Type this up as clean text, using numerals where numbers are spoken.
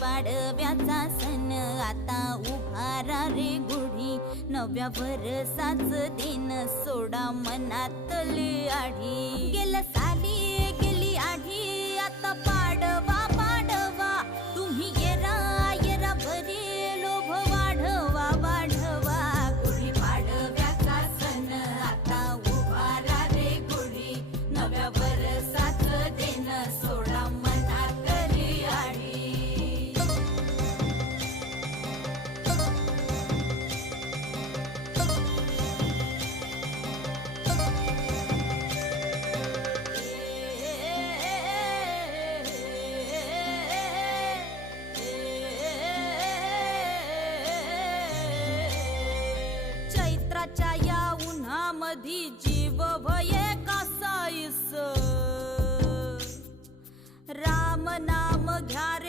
पाडव्याचा सण आता उभारा रे गुढी, नव्या वर्षाच दिन सोडा मनातली आढी. गेल्या साली गेली आढी, आता पाडवा पाडवा, तुम्ही येरा येरा भरी लोभ वाढवा वाढवा. गुढी पाडव्याचा सण आता उभारा रे गुढी, नव्या वर्षाच दिन सोडा मनातली आढी. चैत्राच्या या उन्हामधी जीव भये कासाईस, राम नाम घ्या रे